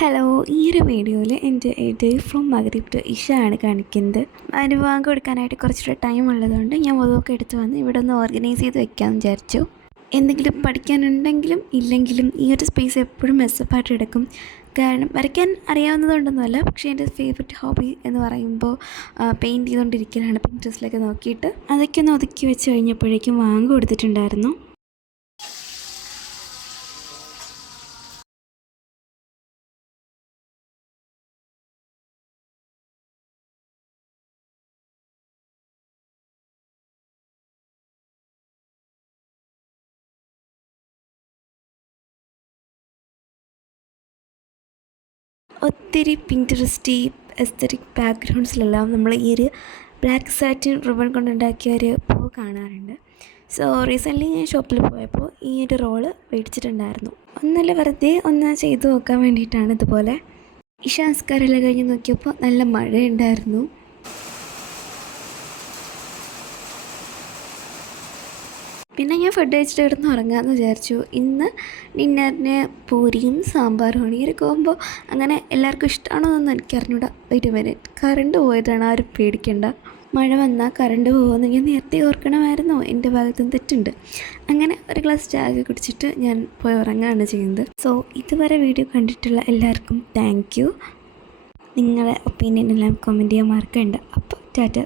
Hello, ഈ ഒരു വീഡിയോയിൽ എൻ്റെ day from Maghrib to Isha ആണ് കാണിക്കുന്നത്. അതിന് ബാങ്ക് കൊടുക്കാനായിട്ട് കുറച്ചുകൂടെ ടൈം ഉള്ളതുകൊണ്ട് ഞാൻ വധുവൊക്കെ എടുത്ത് വന്ന് ഇവിടെ ഒന്ന് ഓർഗനൈസ് ചെയ്ത് വെക്കാമെന്ന് വിചാരിച്ചു. എന്തെങ്കിലും പഠിക്കാനുണ്ടെങ്കിലും ഇല്ലെങ്കിലും ഈ ഒരു സ്പേസ് എപ്പോഴും മെസ്സപ്പായിട്ട് എടുക്കും. കാരണം വരയ്ക്കാൻ അറിയാവുന്നതുകൊണ്ടൊന്നുമല്ല, പക്ഷേ എൻ്റെ ഫേവററ്റ് ഹോബി എന്ന് പറയുമ്പോൾ പെയിൻറ്റ് ചെയ്തുകൊണ്ടിരിക്കലാണ്. പിൻട്രസ്റ്റിലൊക്കെ നോക്കിയിട്ട് അതൊക്കെ ഒന്ന് ഒതുക്കി വെച്ച് കഴിഞ്ഞപ്പോഴേക്കും ബാങ്ക് കൊടുത്തിട്ടുണ്ടായിരുന്നു. ഒത്തിരി പിൻട്രസ്റ്റി എസ്തറ്റിക് ബാക്ക്ഗ്രൗണ്ട്സിലെല്ലാം നമ്മൾ ഈ ഒരു ബ്ലാക്ക് സാറ്റിൻ റിബൺ കൊണ്ടുണ്ടാക്കിയ ഒരു പൂ കാണാറുണ്ട്. സോ റീസെൻ്റ്ലി ഞാൻ ഷോപ്പിൽ പോയപ്പോൾ ഈ ഒരു റോള് മേടിച്ചിട്ടുണ്ടായിരുന്നു. ഒന്നല്ല, വെറുതെ ഒന്ന് ചെയ്തു നോക്കാൻ വേണ്ടിയിട്ടാണ്. ഇതുപോലെ ഇഷ നിസ്കാരമെല്ലാം കഴിഞ്ഞ് നോക്കിയപ്പോൾ നല്ല മഴയുണ്ടായിരുന്നു. പിന്നെ ഞാൻ ഫുഡ് കഴിച്ചിട്ട് കിടന്ന് ഉറങ്ങാമെന്ന് വിചാരിച്ചു. ഇന്ന് ഡിന്നറിന് പൂരിയും സാമ്പാറുമാണ്. ഈ ഒരു കോമ്പോ അങ്ങനെ എല്ലാവർക്കും ഇഷ്ടമാണോ എന്നൊന്നും എനിക്കറിഞ്ഞൂടാ. ഒരു മിനിറ്റ്, കറണ്ട് പോയതാണ്, ആരും പേടിക്കണ്ട. മഴ വന്നാൽ കറണ്ട് പോകുമെന്ന് ഞാൻ നേരത്തെ ഓർക്കണമായിരുന്നു. എൻ്റെ ഭാഗത്തും തെറ്റുണ്ട്. അങ്ങനെ ഒരു ഗ്ലാസ് ചായ കുടിച്ചിട്ട് ഞാൻ പോയി ഉറങ്ങുകയാണ് ചെയ്യുന്നത്. സോ ഇതുവരെ വീഡിയോ കണ്ടിട്ടുള്ള എല്ലാവർക്കും താങ്ക് യു. നിങ്ങളെ ഒപ്പീനിയൻ എല്ലാം കമൻറ്റ് ചെയ്യാൻ മറക്കണ്ട. അപ്പോൾ ടാറ്റ.